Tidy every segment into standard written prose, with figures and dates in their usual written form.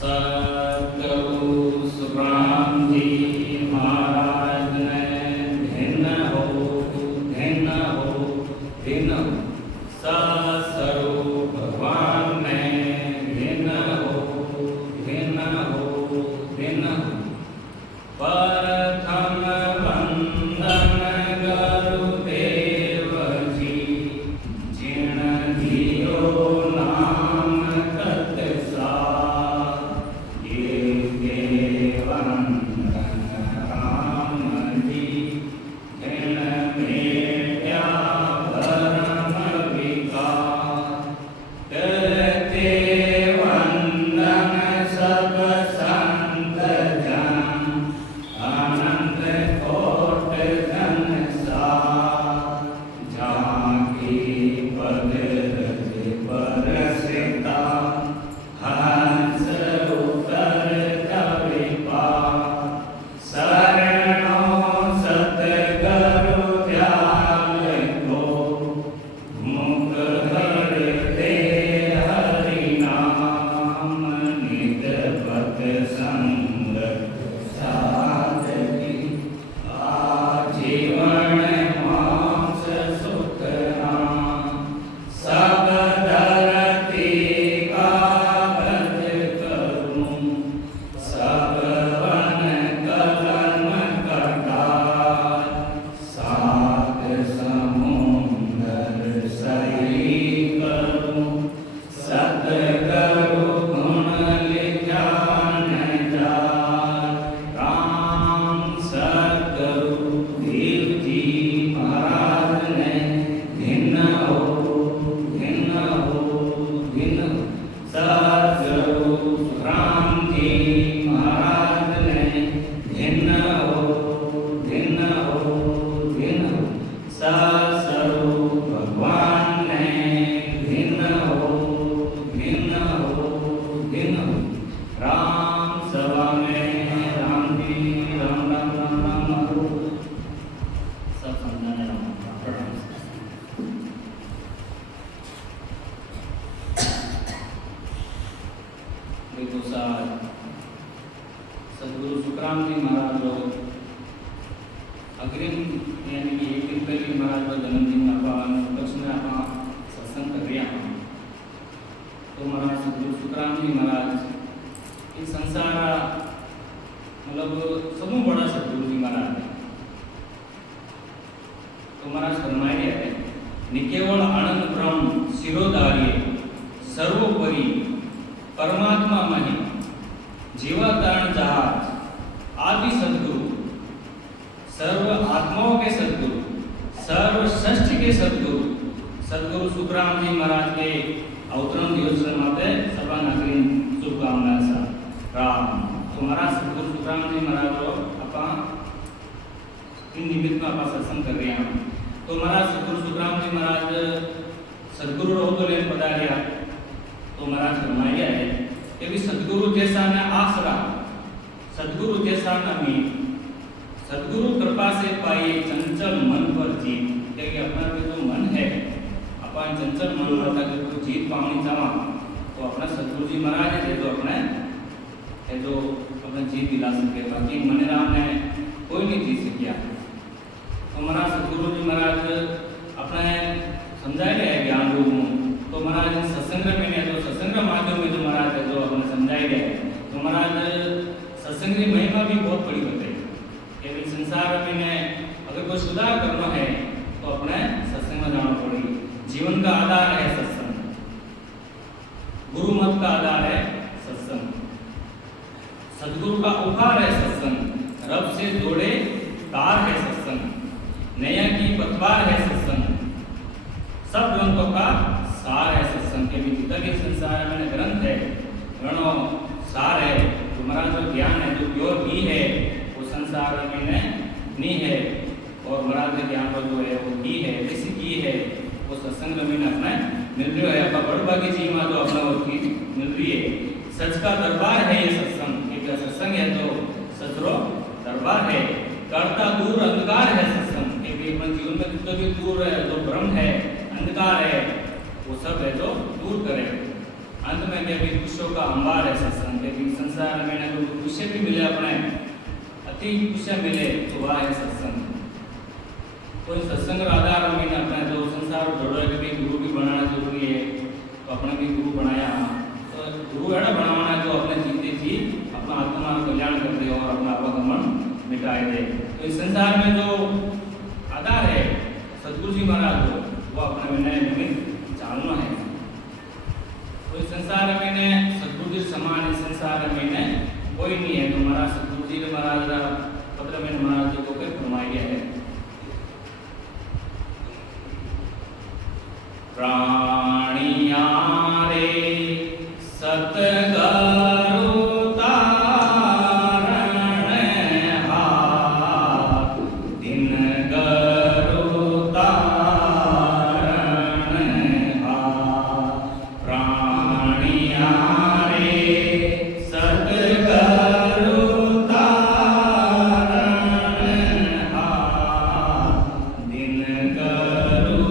સદગુરુ સુખરામજી મહારાજને ધન્ય હો ધન્ય હો ધન્ય હો. સસ્વરૂપ ભગવાનને ધન્ય હો ધન્ય હો ધન્ય હો. પ્રથમ વંદન ગુરુદેવજી જીણ ધીરો નામ કતસા રામજી ધન મેળ્યા પરમ વિકાર તે વંદન સબ સંત જન અનંત કોટ ધન સા જાકી પદ રજ પરસિતા હંસ ઉતર કવિપા શરણો સતગુરુ ધ્યાન કો મુખ હરતે હરિ નામ નિત પત સંગ સાધકી આજીવન માસ સુખના સબ ધરતી કાગજ કરું સબ વન કલમ કટાર સાત સમુંદર સહી કરું સતગુરુ ગુણ લિખ્યા ન જાર. રામ સદગુરુ દેવજી મહારાજને ધન્ય હો ધન્ય હો ધન્ય હો. સદગુરુ સુખરામજી મહારાજને ધન્ય હો ધન્ય હો ધન્ય હો. સસ્વરૂપ ભગવાનને ધન્ય હો ધન્ય હો ધન્ય હો. રામ સભા में रामजी राम राम राम राम हरो. सब समझाने राम प्रणाम. देखो सार सदगुरु सुखराम जी महाराज लोग अग्रिम यानी कि एक दिन पहले महाराज का जन्मदिन उपलक्ष्य में आप सत्संग कर रहे हैं. तो महाराज सदगुरु सुखराम जी महाराज एक संसार मतलब समूह बड़ा सदगुरु जी महाराज है. तो महाराज फरमाए है निकेवल आनंद ब्रह्म शिरोधार्य सर्वोपरि परमात्मा मही जीवातारण जहाज आदि सदगुरु सर्व आत्माओं के सदगुरु सर्व सृष्टि के सदगुरु सदगुरु सुखराम जी महाराज के अवतरण दिवस माते सभा नागरिक शुभकामनाएं सा राम. तो महाराज सदगुरु सुखराम जी महाराज को अपा इन निमित्त में अपा सत्संग कर रहे हैं. तो महाराज सदगुरु सुखराम जी महाराज सदगुरु रोग लेन पधारिया. तो महाराज फरमाया है कि भी सदगुरु जैसा न आसरा सदगुरु जैसा न मीत सदगुरु कृपा से पाए चंचल मन पर जीत. क्योंकि अपना भी जो मन है अपन चंचल मन पर तक कोई जीत पानी चाहा तो अपना सदगुरु जी महाराज है जो अपने है जो अपने जीत दिला सके. बाकी मन राम ने कोई नहीं जीत सकिया. तो महाराज सदगुरु जी महाराज अपने समझाए गए ज्ञान रूप में. तो महाराज सत्संग में जो सत्संग माध्यम में जो महाराज है जो अपने समझाए गए. तो महाराज सत्संग की महिमा भी बहुत बड़ी बताई कि संसार में अगर कोई सुधार करना है तो अपने सत्संग में जाना पड़ेगी. जीवन का आधार है सत्संग. गुरु मत का आधार है सत्संग. सदगुरु का उपहार है सत्संग. रब से जोड़े तार है सत्संग. नया की पतवार है सत्संग. सब ग्रंथों का सार है सत्संग. के भी जितना भी संसार में ग्रंथ है गणों सार है. तुम्हारा जो ज्ञान है जो प्योर घी है वो संसार में नहीं है. और महाराज के ज्ञान जो है वो घी है देसी घी है वो सत्संग में अपना मिल रही है. अपना बड़भागी जी में जो अपना वो घी मिल रही है. सच का दरबार है ये सत्संग. एक सत्संग है तो सचरो दरबार है. करता दूर अंधकार है सत्संग. एक अपने जीवन में जो भी दूर है जो भ्रम है अंधकार है वो सब है जो दूर करे. अंत में भी विश्व का अंबार है सत्संग. संसार में ना कोई खुशी भी मिले अपने अति खुशी मिले तो वह है सत्संग। कोई सत्संग आधार में अपने जो संसार जोड़ो कि भी गुरु भी बनाना जरूरी है, तो अपने भी गुरु बनाया। तो गुरु एड़ा बनाना जो अपने जीते जी अपना आत्मा कल्याण कर दे और अपना अवगमन मिटाए दे। तो इस संसार में जो आधार है सदगुरु जी महाराज वो अपने मैंने निमित्त जानना है। तो इस संसार में ने सदगुरु जी समान इस संसार में ने कोई नहीं है। तो महाराज सदगुरु जी महाराज पत्र में महाराज जी को फिर फरमाया गया है, प्राणिया रे सतगुरु तारण हाथ, दिन गुरु तारण हाथ। प्राणिया रे सतगुरु तारण हाथ, दिन गुरु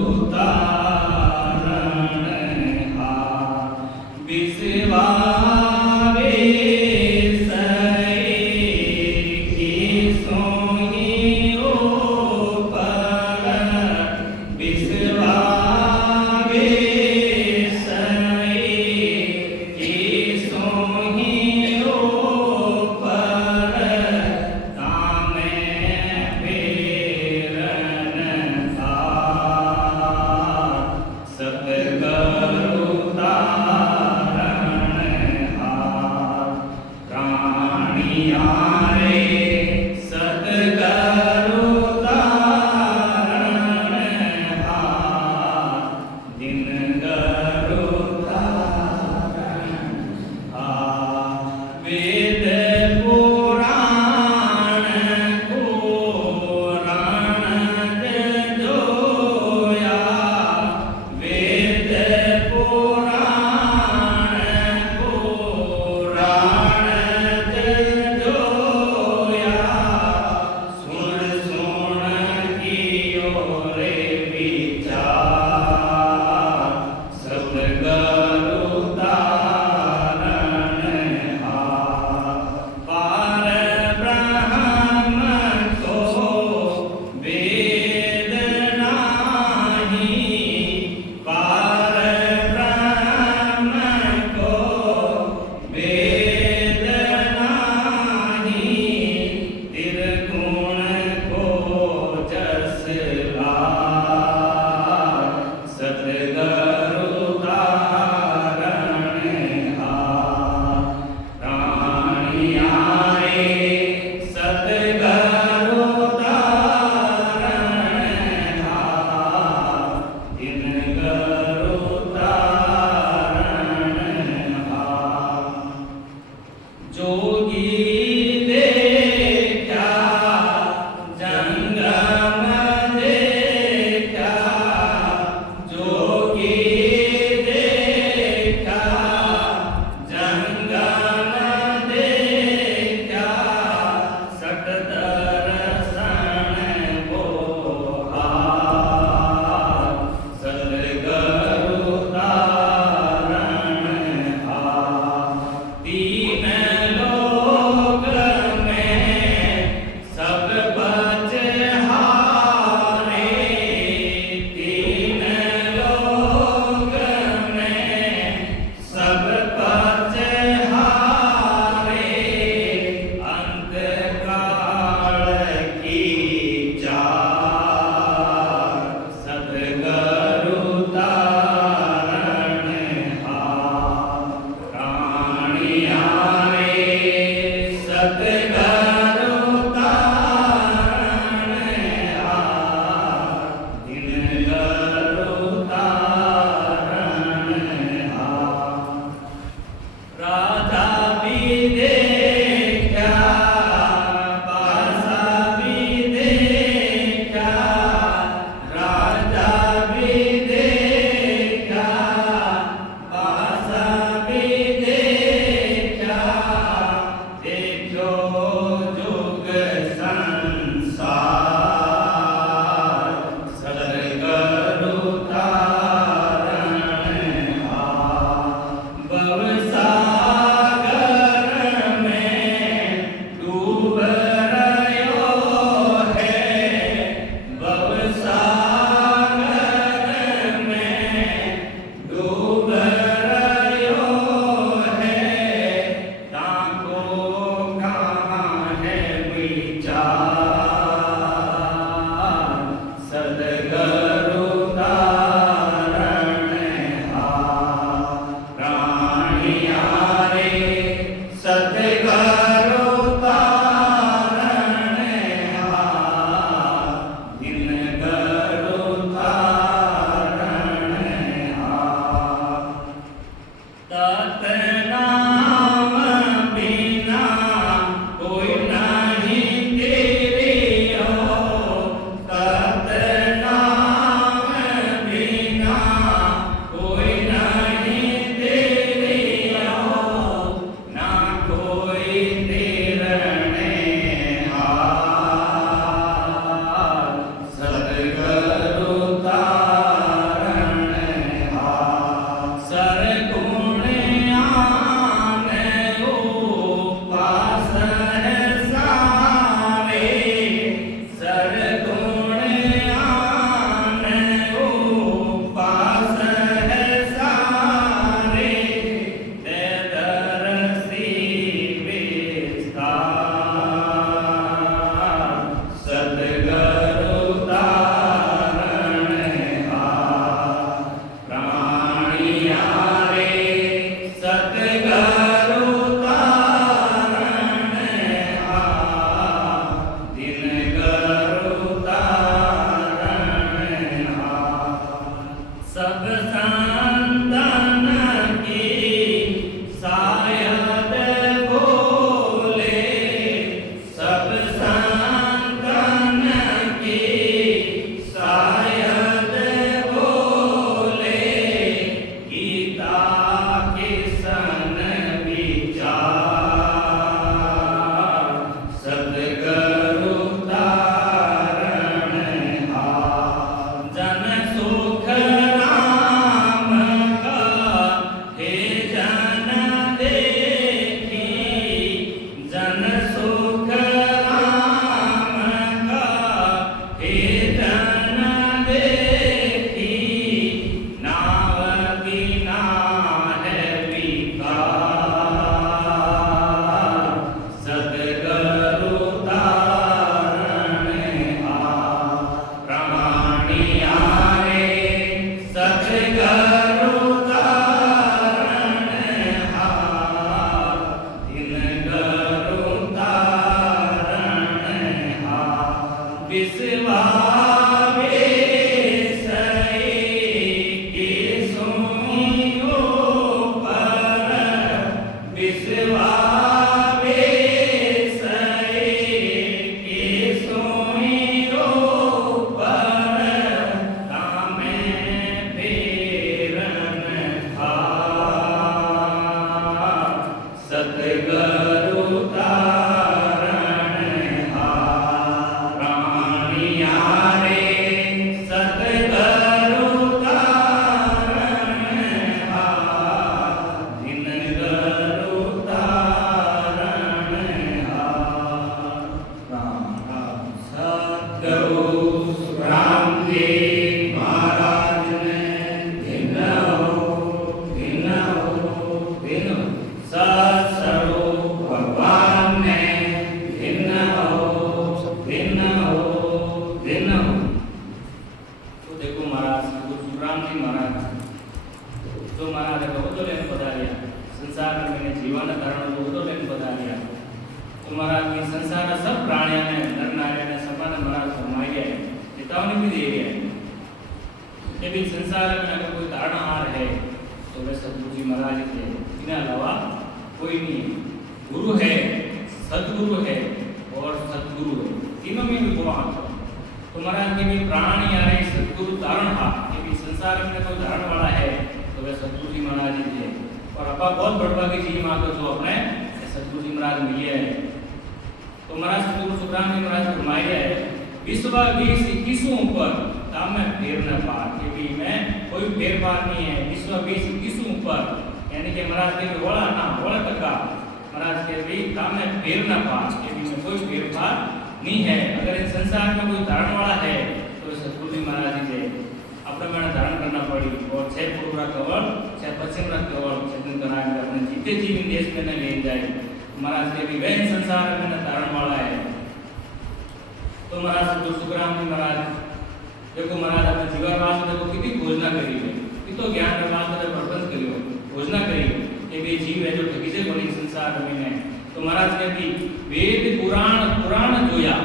के भी जीव है जो ठगी से कोनी संसार में है। तो महाराज के भी वेद पुराण जोया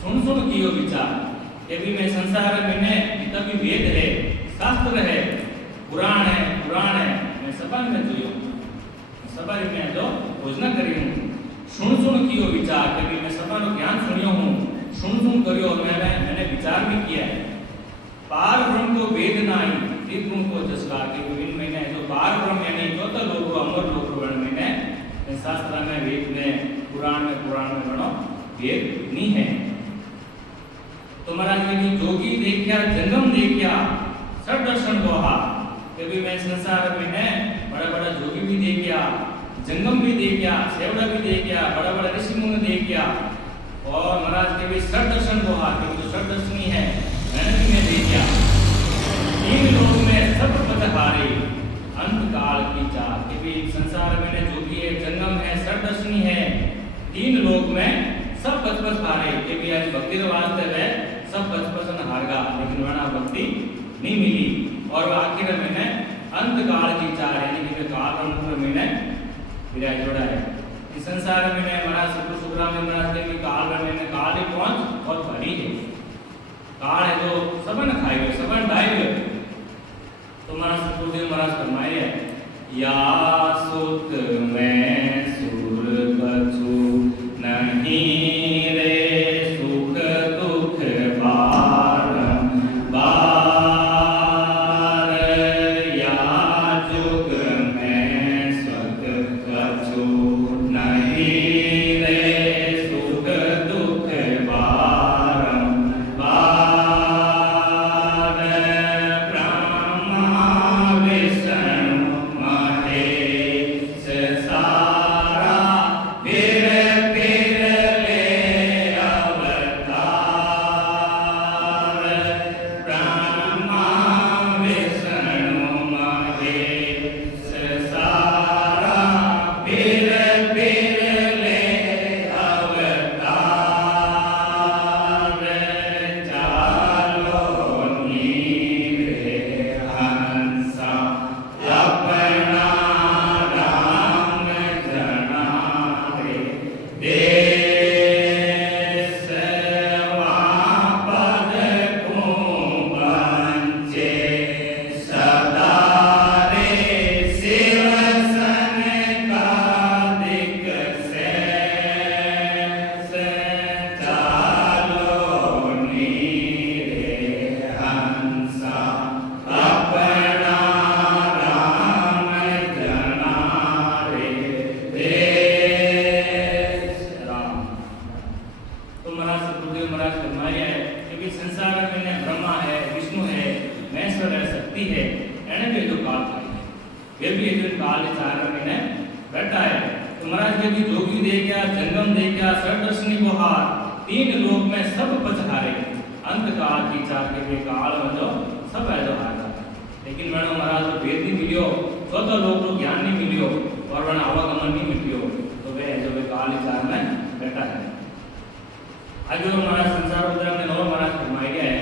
सुन कियो विचार के भी मैं संसार में ने तभी वेद है, शास्त्र है, पुराण है मैं सपन में जोयो सबर में जो भोजन करी हूँ सुन कियो विचार के भी मैं सपन ज्ञान सुनियो हूँ सुन करियो और मैंने विचार भी किया है। पार ब्रह्म को वेद नाई दिव्य को जसकार के विभिन्न महीने जो पार ब्रह्म यानी चौथा लोग अमर लोग वर्ण महीने शास्त्र में वेद में पुराण में गणो वेद नहीं है। तो महाराज ने जोगी देखा जंगम देखा सर दर्शन गोहा के भी मैं संसार में ने बड़ा जोगी भी देखा जंगम भी देखा सेवड़ा भी देखा बड़ा ऋषि मुनि देखा और महाराज के भी सर दर्शन गोहा क्योंकि जो सर दर्शनी है मैंने भी मैं देखा। तीन लोग में सब पद हारे अंत काल की चाह के भी संसार में ने जोगी है जंगम है सर दर्शनी है तीन लोग में सब पच हारे के भी आज भक्ति वास्ते है सब पच हारगा लेकिन वरना भक्ति नहीं मिली और आखिर में ने अंत काल की चाह यानी कि काल ब्रह्म में ने विराज जोड़ा है। इस संसार में ने महाराज सुखराम महाराज के भी काल में ने काल ही पहुंच बहुत भारी है काल है जो सबन खाई हुए सबन ढाई हुए। तो महाराज सुखदेव महाराज फरमाए या सुत में सुर कछु नहीं रे सुख दुख बार या जुग में सुख कछु नहीं रे सुख दुख बार बैठा है। तो महाराज के भी जोगी देखा जंगम देखा सर्वदर्शनी को हार तीन लोक में सब पच हारे अंत काल की चार के भी काल बनो सब ऐसा हारा। लेकिन मैंने महाराज को वेद नहीं मिलियो चौथा लोग को ज्ञान नहीं मिलियो और वरना आवागमन नहीं मिलियो तो वे जो वे काल चार में बैठा है। आगे महाराज संसार उद्धार में नौ महाराज फरमाया गया है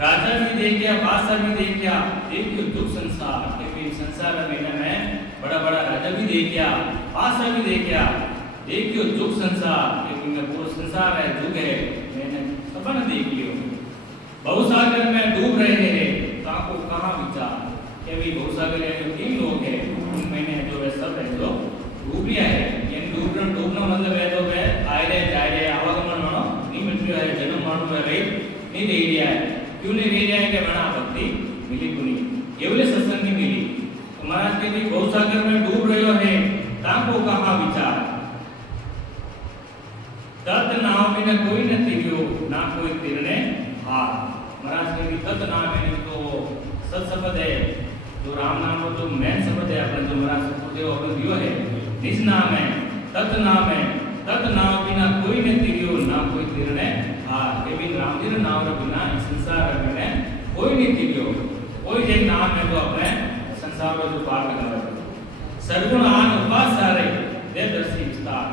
राजा भी देखिया बादशाह भी देखिया देखियो दुख संसार के भी संसार में बड़ा बड़ा राजा भी देखिया बादशाह भी देखिया देखियो दुख संसार के भी में पूरा संसार है जुग है मैंने सपन देख लियो बहुसागर में डूब रहे हैं ताको कहाँ विचार के भी बहुसागर है जो तीन लोग हैं उन मैंने जो वे सब है जो डूब लिया है यानी डूबना मतलब है तो वे आए रहे जाए रहे आवागमन मानो नहीं मिल रहा है जन्म मानो वे रही नहीं दे रहा है क्यों नहीं दे रहा है कि बड़ा भक्ति मिली कुनी केवल सत्संग नहीं मिली। तो महाराज के भी बहुसागर में डूब रहे है ताको कहाँ विचार तत् नाम में कोई न तिरियो ना कोई तिरने हार। महाराज के भी तत् नाम में तो सत शब्द है जो राम नाम को जो मैन शब्द है अपने जो महाराज सुखदेव अपने दियो है निज नाम है तत् नाम है तत् नाम बिना कोई न तिरियो ना कोई तिरने हार के भी राम जी नाम रे बिना संसार में कोई नहीं तिरियो कोई एक नाम है तो अपने संसार को जो पार करना है सर्वगुण आन उपास सारे दे दर्शी विस्तार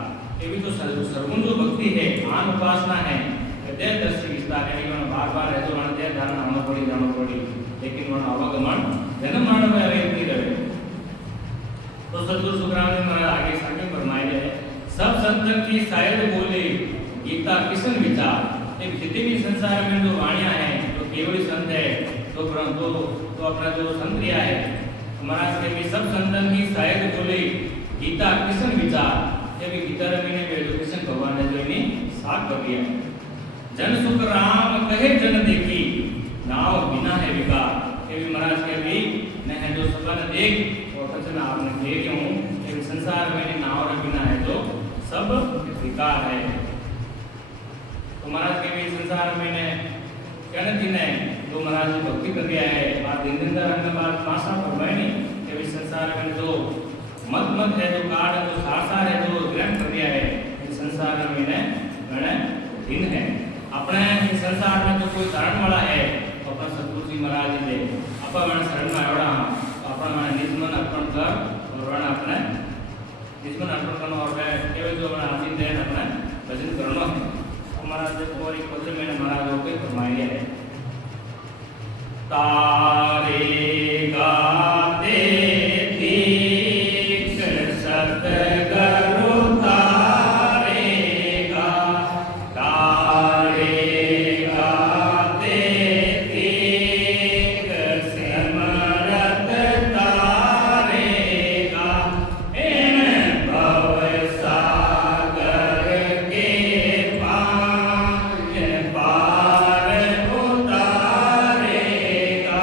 ये भी तो सर्वगुण जो भक्ति है आन उपासना है दे दर्शी विस्तार है कि बार-बार है तो मन दे धारण होना पड़ी लेकिन मन आवागमन जन्म मरण में रहे नहीं रहे। तो सदगुरु सुखराम जी महाराज आगे साके फरमाए है, सब संतन की शायद बोले गीता किसन विचार। एक जितने भी संसार में जो वाणियां हैं, जो केवली संत है, तो अपना जो संत रिया है महाराज के भी सब संतन की शायद बोले गीता किसन विचार। ये भी गीता रमीने में जो कृष्ण भगवान ने जो इन्हें साथ कर दिया। जन सुख राम कहे जन देखी नाव बिना है विकार। ये भी महाराज के भी ने है जो सबन देख और सच में आपने देख हूं ये संसार में नाव रे बिना है जो सब विकार है। तो महाराज के भी संसार में ने कहने थी ने जो महाराज जी भक्ति कर दिया है बात दिन दिन रंग बात मासा फरमाए नहीं कि भी संसार में जो मत है जो काट जो सार है जो ग्रहण कर दिया है इस संसार में ने गणे दिन है। अपने इस संसार में जो कोई धारण वाला है तो अपन सतगुरु जी महाराज जी से अपन शरण में आवड़ा अपन मन निज मन अर्पण कर और वन अपने निज मन अर्पण करना और केवल जो अपना आदि देन अपने भजन करना है। महाराज जी और एक पत्र में महाराज हो के फरमाया है, तारे गाते तीक सतगुरु तारेगा, तारे गाते तीक सिमरत तारेगा, इन भव सागर के पार उतारेगा,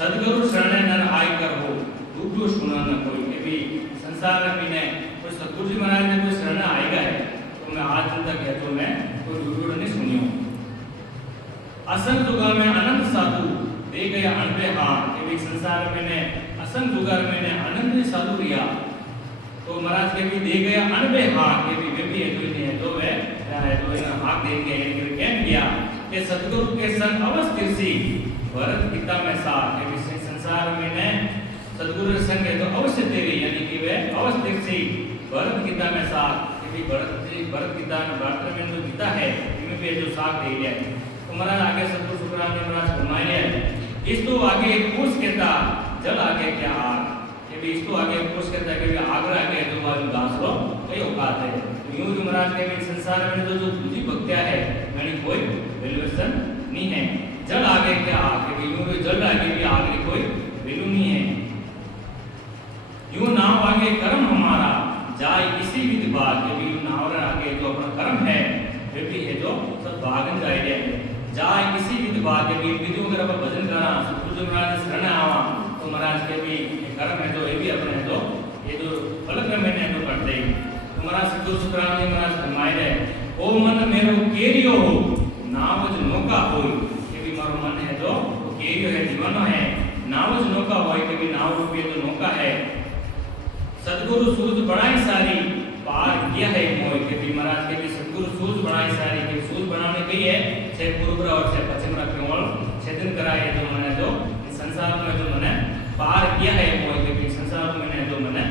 सदगुरु शरण नर आय कर हो दूसरो सुना न कोई। कि भी संसार में ने कोई सदगुरु जी महाराज ने कोई शरण आएगा है तो मैं आज तक कहता हूँ मैं कोई दूसरो नहीं सुनियो। असंग जुगार में अनंत साधु दे गया अनबे हाथ। कि भी संसार में ने असंग जुगार में ने अनंत साधु रिया तो महाराज के भी दे गया अनबे हाथ। के भी वे भी है तो नहीं है तो वे है तो इन हाथ दे दिया ये कह दिया कि सदगुरु के संग अवस्थित सी भरत गीता में साथ। के भी संसार में ने सदगुरु के संग है तो अवश्य तेरी यानी कि वे अवस्थित सी भरत गीता में साथ। कि भी भरत गीता में भारत में जो गीता है इनमें भी जो साथ दे दिया तो महाराज आगे सदगुरु सुखराम जी महाराज फरमाया इस तो आगे पूछ कहता जल आगे क्या आग। कि भी इस तो आगे पूछ कहता है कि आगरा आगे जो वाली दास लो कई औकात है। तो यूं जो महाराज के भी संसार में जो दूसरी भक्तियां है यानी कोई वैल्यूएशन नहीं है। जल आगे क्या आग। कि यूं भी जल आगे भी आगे कोई वैल्यू नहीं है। यूं नाव आगे कर्म हमारा जाए इसी विधि बात। कि यूं नाव आगे जो अपना कर्म है वे भी है जो सब भागन जाए जाए इसी विधि बात। कि भी विधि अगर अपन भजन करा सतगुरु महाराज शरण आवा तो महाराज के भी कर्म है जो ये भी अपने जो ये जो फल क्रम है जो करते तो महाराज सतगुरु सुखराम जी महाराज फरमाए रहे ओ मन मेरो केरियो हो नावज नौका होई। कि भी मारो मन है जो केरियो है जीवन है नावज नौका होई। कि भी नाव रूपी जो नौका है सदगुरु सूझ बढ़ाई सारी पार किया है मोय। कि भी महाराज के भी सदगुरु सूझ बढ़ाई सारी कि सूझ बढ़ाने की है से पूर्व और से पश्चिम केवल छेदन कराए जो मैंने जो संसार में जो मैंने पार किया है मोय। के भी संसार में मैंने जो मैंने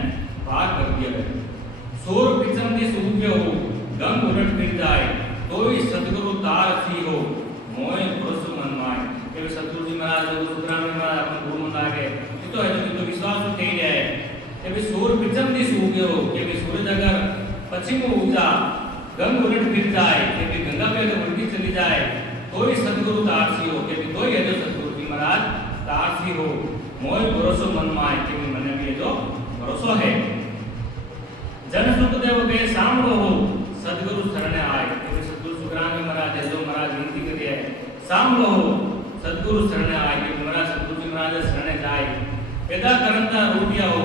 पार कर दिया है। सूर पिचम दी सूप्य हो गंग उलट फिर जाए तो ही सदगुरु तार सी हो मोय भरोसा मन माय। कि भी सदगुरु जी महाराज जो सुखराम जी महाराज अपने गुरु मन लागे तो है जो विश्वास उठे है। कि भी सूर पिचम दी सूप्य हो। कि भी सूरज अगर पश्चिम को उगजा गंग उलट फिर जाए कि भी गंगा पे अगर उल्टी चली जाए तो ही सदगुरु तारसी हो। कि भी तो ही है जो सदगुरु जी महाराज तारसी हो मोय भरोसा मन माय। कि भी मन में जो भरोसा है जन सुख देव के सामरो हो सदगुरु शरण आए। कि भी सदगुरु सुखराम जी महाराज है जो महाराज विनती कर दिया है सामरो हो सदगुरु शरण आए। कि महाराज सदगुरु जी महाराज शरण जाए पैदा करता रूटिया हो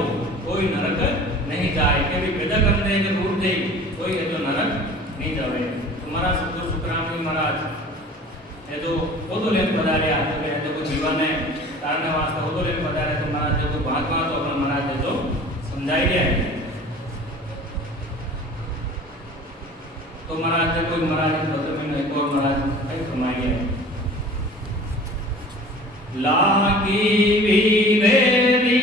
कोई नरक नहीं जाए। कि भी पैदा करने के रूट दे कोई है जो नरक नहीं जावे। तो महाराज सदगुरु सुखराम जी महाराज ये जो पोतो लेन पधार्या तो मैं जो जीवन है तारने वास्ते पोतो लेन पधार्या तो महाराज जो बात बात तो अपना महाराज जो समझाई है तो महाराज ने कोई महाराज पत्र में एक और महाराज कई फरमाई है लागी वीरेरी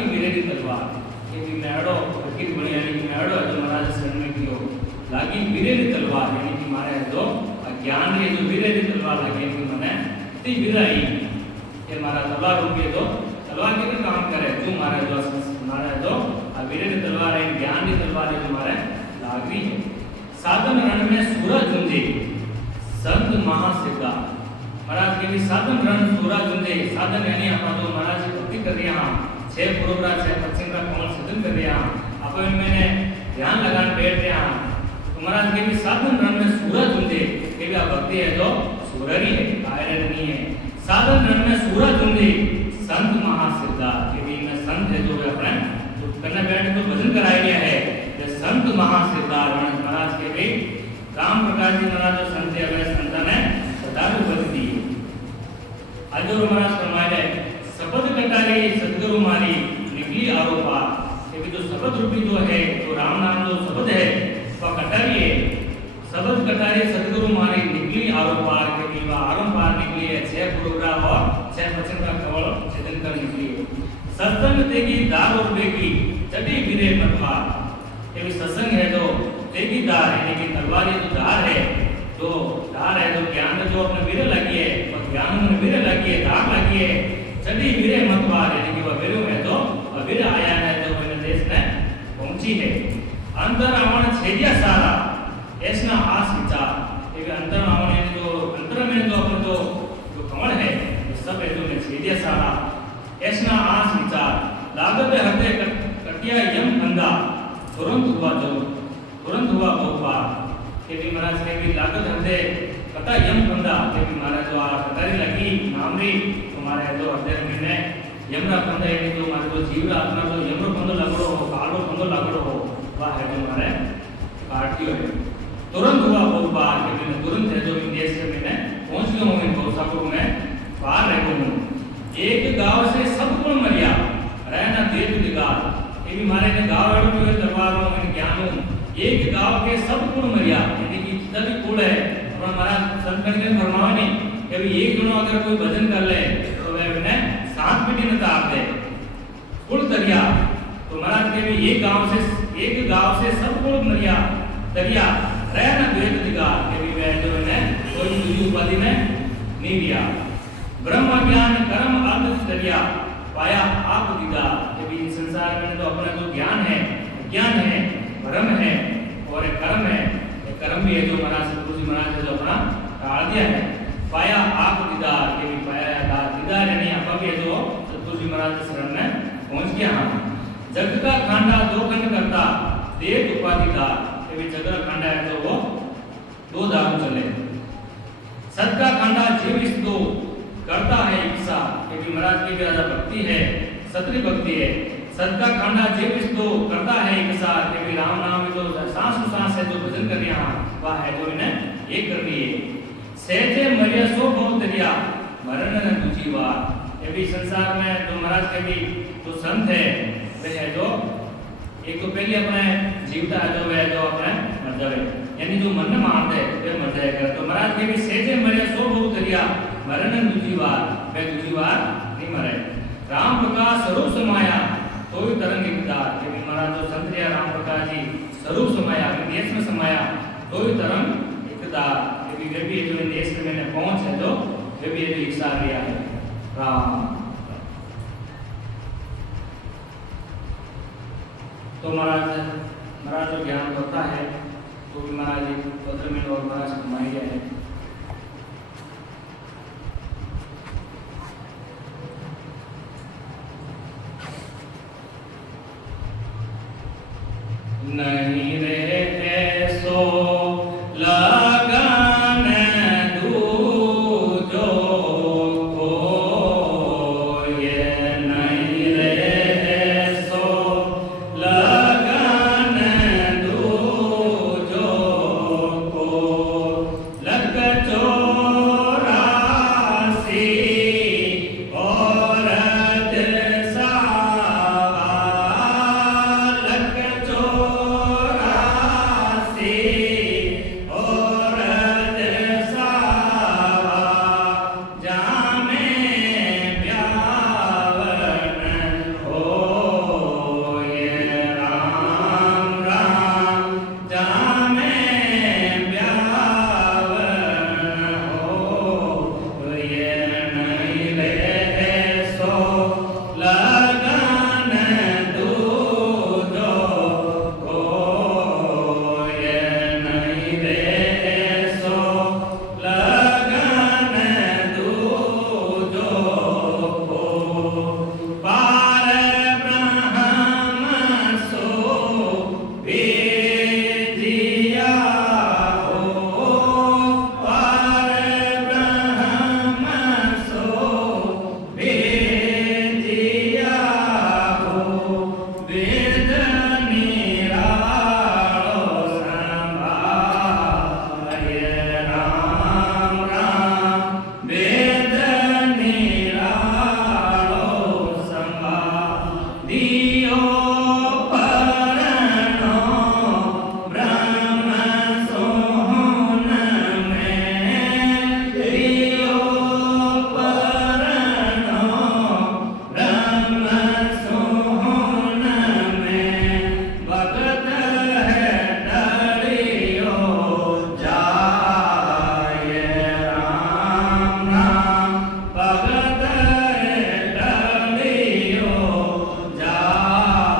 लागी वीरेरी तलवार ये भी मेड़ो फकीर बनी यानी कि मेड़ो जो महाराज शरण में कियो लागी वीरेरी तलवार यानी कि मारे जो ज्ञान रे जो वीरेरी तलवार लगे कि मने ती वीराई ये मारा तलवार रूपे जो तलवार के काम करे जो मारे जो वीरेरी तलवार है ज्ञान की तलवार है जो मारे लागरी है साधन रण में सूरज गुंजे संत महासिद्धा महाराज के भी साधन रण सूरज गुंजे साधन यानी अपना जो महाराज की भक्ति कर रहे हैं छह प्रोग्राम छह पश्चिम का कमल साधन कर रहे हैं अपन मैंने ध्यान लगाने बैठ रहे हैं तो महाराज के भी साधन रण में सूरज गुंजे ये भी भक्ति है जो सूररी है आयरन नहीं है साधन रण में सूरज गुंजे संत महासिद्धा ये भी में संत है जो अपने करने बैठ तो भजन कराया गया है ये संत महासिद्धा महाराज के भी राम प्रकाश जी महाराज जो संत है वे संतान है सदारू बदती आज महाराज फरमाया शपथ कटारी सदगुरु मारी निकली आरोपा ये भी जो शपथ रूपी जो है तो राम नाम जो शब्द है वह कटारी है शपथ कटारी सदगुरु मारी निकली आरोपा के भी वह आरोपार निकली है छह प्रोग्राम और छह वचन का कवल छेदन कर निकली है सत्संग तेगी दार और बेगी चटी गिरे मतवार ये भी सत्संग है जो तेगी दार यानी कि तलवार ये जो दार है जो ज्ञान में जो अपने वीर लगी है और ज्ञान में वीर लगी है दार लगी है चटी गिरे मतवार यानी कि वह वीरों में जो वीर आया है जो अपने देश में पहुंची है अंतर आवण छेदिया सारा ऐसा आस विचार ये भी अंतर आवण यानी जो अंतर में जो अपने जो कमल है सब है जो छेदिया सारा ऐसा आस विचार लागत हृदय कटिया यम फंदा तुरंत हुआ बहुपा के भी महाराज के भी लागत हृदय कटा यम फंदा के भी महाराज जो कटारी लगी नामरी तुम्हारे जो हृदय में यमरा फंदा यानी जो हमारे जो जीवरा अपना जो यमरो फंदो लगड़ो हो कालो फंदो लगड़ो हो वह है जो हमारे काटियो है तुरंत हुआ बहुपा के भी तुरंत है जो इन देश में मैं पहुंच गया हूं इन बहुसापुर में बाहर रह गया हूं एक गांव से सब गुण मरिया रहना देव दिगार ये भी मारे ने गांव वालों को दरबारों में ज्ञानों एक गांव के सब गुण मरिया यानी कि जितना भी कुल है और हमारा संतन के फरमावा नहीं कि भी एक गुण अगर कोई भजन कर ले तो वह उन्हें सात पीढ़ी न ताप दे कुल दरिया तो महाराज के भी एक गांव से सब गुण मरिया दरिया रहना देव दिगार के भी वह जो है कोई दूसरी उपाधि में नहीं लिया ब्रह्म ज्ञान कर्म अर्थ दरिया पाया आप दीदा ये भी संसार में तो अपना जो ज्ञान है भ्रम है और एक कर्म है एक कर्म भी है जो महाराज सतगुरु जी महाराज ने जो अपना टाल दिया है पाया आप दीदा ये भी पाया दीदा यानी आपा भी है जो सतगुरु जी महाराज के शरण में पहुंच गया हम जग का खांडा दो खंड करता देव उपाधिकार ये भी जग का खांडा है तो वो दो दारू चले सत का खांडा जीव इस दो करता है इच्छा क्योंकि महाराज की राजा भक्ति है सत्री भक्ति है सदका खंडा जीव इस दो करता है इच्छा क्योंकि राम नाम जो सांस सांस है जो भजन कर रहा वह है जो इन्हें एक कर रही है सहजे मरिया सो बहुत दरिया मरण न दूसरी बार ये भी संसार में जो महाराज के भी जो संत है वे है जो एक तो पहले अपने जीवता है जो वह जो अपने मर जाए यानी जो मन में मारते है वे मर जाएगा तो महाराज के भी सहजे मरिया सो बहुत दरिया मरण दूसरी बार वे दूसरी बार नहीं मरे राम प्रकाश स्वरूप समाया तो ही तरंग इकदार ये भी महाराज जो संत है राम प्रकाश जी स्वरूप समाया देश में समाया तो ही तरंग इकदार ये भी वे भी जो देश में मैंने पहुंच है जो वे भी ये इच्छा लिया है राम तो महाराज जो ज्ञान होता है तो भी महाराज पत्र में और महाराज कमाई गया है नहीं रे ऐसो लगन दूजो को ये नहीं रे ऐसो लगन दूजो को लग चौरासी औरत सा लग चौरासी दियो परनो ब्रह्म सोहन में दियो परनो ब्रह्म सोहन में भगत है डरियो जाय राम राम भगत है डरियो जाय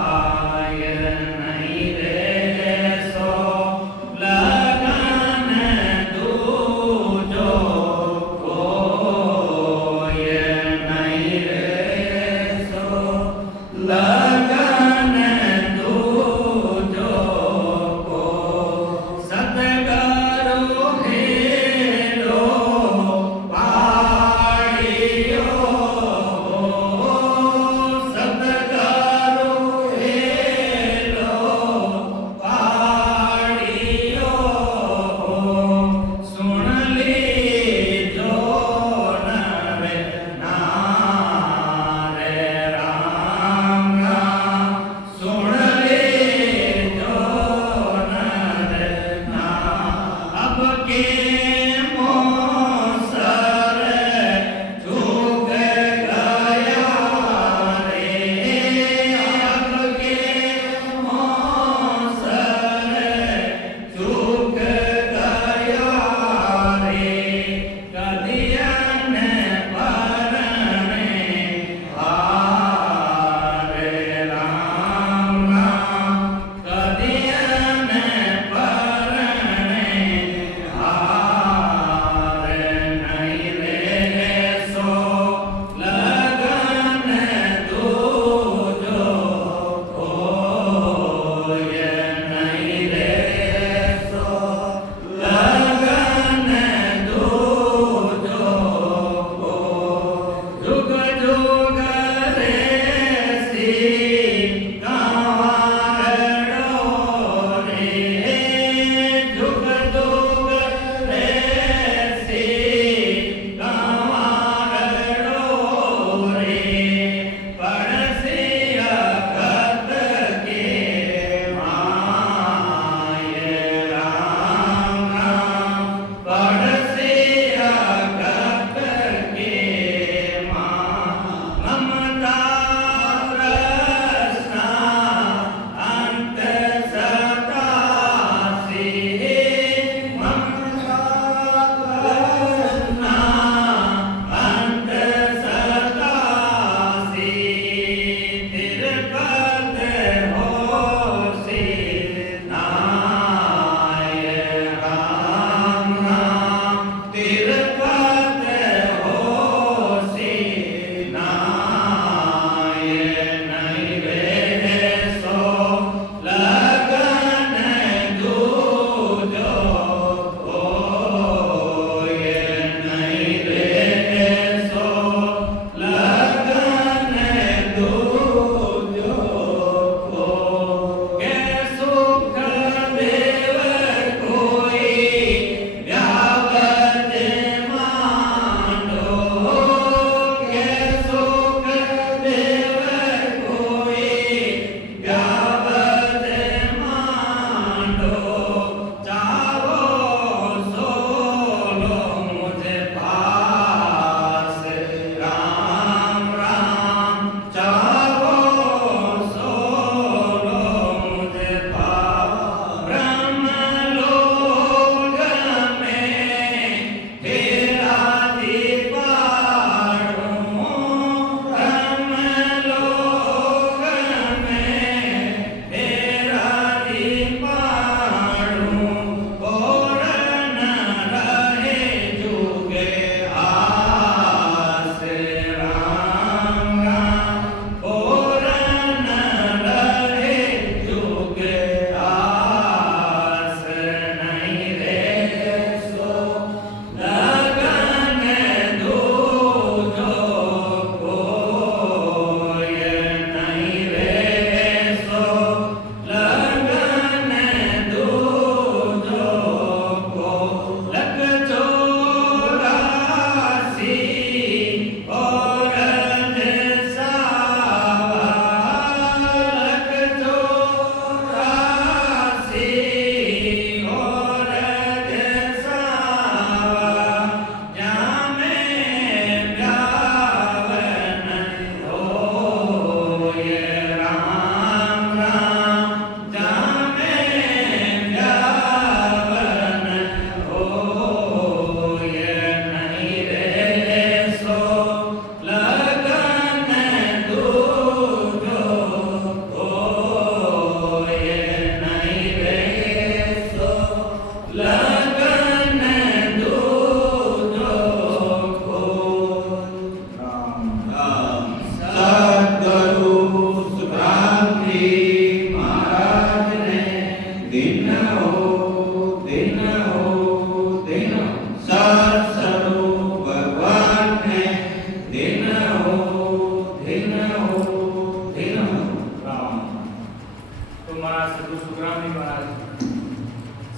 महाराज सतगुरु सुखराम जी महाराज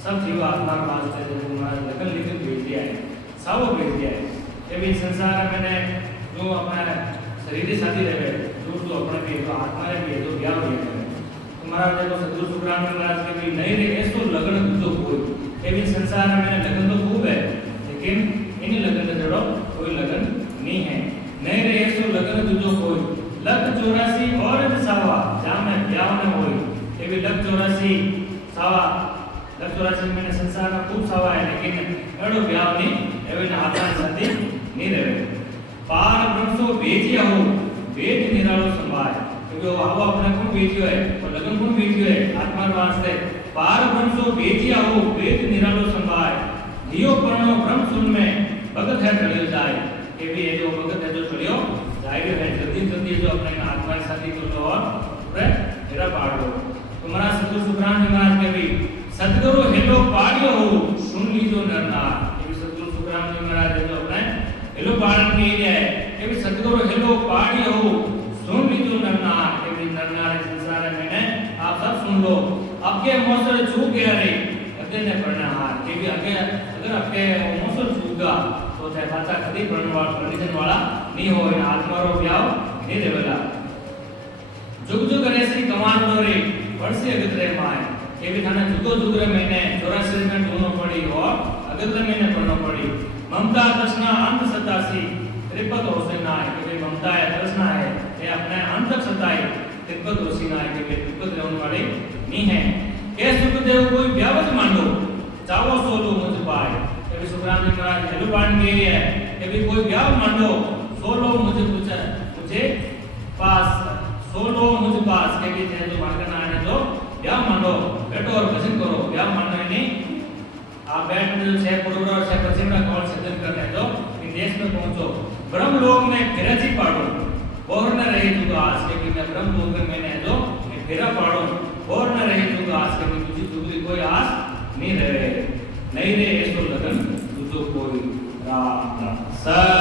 सब जीव आत्मा वास्ते जो महाराज लगन लिखित भेज दिया है, सावो भेज दिया है। ये भी संसार मैंने जो अपना शरीर साथी रहे जो अपने भी तो आत्मा भी है जो ब्याह भी है। तो महाराज देखो सतगुरु सुखराम जी महाराज के भी नहीं रे ऐसो लगन दूजो कोई। ये भी संसार में मैंने लगन तो खूब है, लेकिन इन्हीं लगन से जड़ो कोई लगन नहीं है। नहीं रे ऐसो लगन दूजो कोई। लख 84 और सावा जहाँ में ब्याह में होई। ये भी लख 84 सावा लख 84 मैंने संसार में खूब सावा है, लेकिन एड़ो ब्याह नहीं एवं आत्मा शांति नहीं रहे। पार ब्रह्मसो बेजिया हो वेद निरालो संभाय, क्योंकि वो आवो अपने कौन बेजियो है और लगन कौन बेजियो है आत्मा वास्ते। पार ब्रह्मसो बेजिया हो वेद निरालो संभाय, दियो पर्णो ब्रह्म सुन में भगत है चढ़ियो जाए। ये भी ये जो भगत है जो चढ़ियो जाएगा है जल्दी जल्दी जो अपने आत्मा के साथी को लो और पूरे हेरा पाड़ दो। तो महाराज सतगुरु सुखराम जी महाराज के भी सतगुरु हेलो पाड़ियो हो सुन लीजो नरनार। ये भी सतगुरु सुखराम जी महाराज जो अपने हेलो पाड़न के लिए है। ये भी सतगुरु हेलो पाड़ियो हो सुन लीजो नरनार। ये भी नरनार संसार है मैंने आप सब सुन लो। आपके मौसर छू गया रे अगे ने पढ़ना हार। ये भी आगे अगर आपके मौसर छूगा तो चाहे पाचा कभी परमिशन वाला नहीं हो, इन आत्मा रो ब्याह नहीं देवेला। जुग जुग रे श्री कमान लो रे वर्षी अगत रे माए। ये भी थाने जुगो जुग रे महीने 84 में ढूंढनो पड़ी और अगत रे महीने पढ़नो पड़ी। ममता तृष्णा अंत 87 त्रिपद होसे ना है कि ममता है तृष्णा है ये अपने अंत तक सताई त्रिपद होसी ना है कि त्रिपद रहने वाले नहीं है। के सुखदेव कोई ब्यावज मांडो चावो सोलो मुझ पाए। ये भी सुखराम जी महाराज हेलो पान के लिए है कि भी कोई ब्याह मांडो सोलो मुझे पूछा मुझे पास सोलो मुझ पास के भी थे जो मांगना आने जो ब्याह मांडो बैठो और भजन करो। ब्याह मांडना नहीं आप बैठ में जो 6 पूर्व और 6 पश्चिम में कौन सज्जन करने जो इन देश में पहुंचो ब्रह्म लोक में फिरजी पाड़ो और न रहे जुगा आज के मैं ब्रह्म लोक में मैंने जो फिरा पाड़ो और न रहे जुगा आज के तुझी दूसरी कोई आस नहीं रहे। नहीं रे ऐसो लगन तुझो कोई राम सर